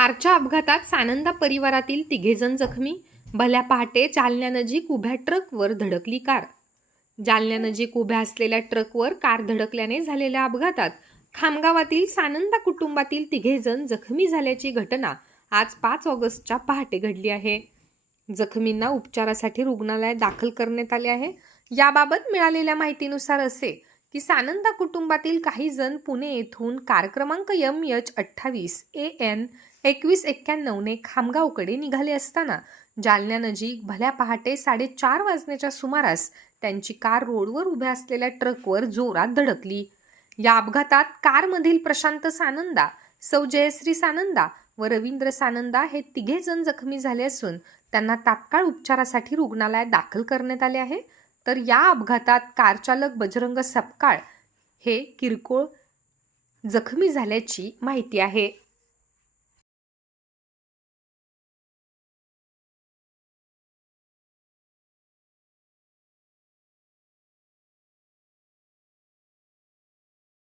कारच्या अपघातात सानंदा परिवारातील तिघेजण जखमी. भल्या पहाटे जालन्यानजीक उभ्या ट्रकवर धडकली कार. जालन्यानजीक उभ्या असलेल्या ट्रकवर कार धडकल्याने झालेल्या अपघातात खामगावातील सानंदा कुटुंबातील तिघेजण जखमी झाल्याची घटना आज पाच ऑगस्टच्या पहाटे घडली आहे. जखमींना उपचारासाठी रुग्णालयात दाखल करण्यात आले आहे. याबाबत मिळालेल्या माहितीनुसार असे की सानंदा कुटुंबातील काही जण पुणे येथून कार क्रमांक एम एच अठ्ठावीस ए एन एकवीस एक्क्याण्णवने खामगावकडे निघाले असताना जालन्यानजीक भल्या पहाटे साडेचार वाजण्याच्या सुमारास त्यांची कार रोडवर उभ्या असलेल्या ट्रकवर जोरात धडकली. या अपघातात कारमधील प्रशांत सानंदा सौ जयश्री सानंदा व रवींद्र सानंदा हे तिघे जण जखमी झाले असून त्यांना तात्काळ उपचारासाठी रुग्णालयात दाखल करण्यात आले आहे. तर या अपघातात कारचालक बजरंग सपकाळ हे किरकोळ जखमी झाल्याची माहिती आहे.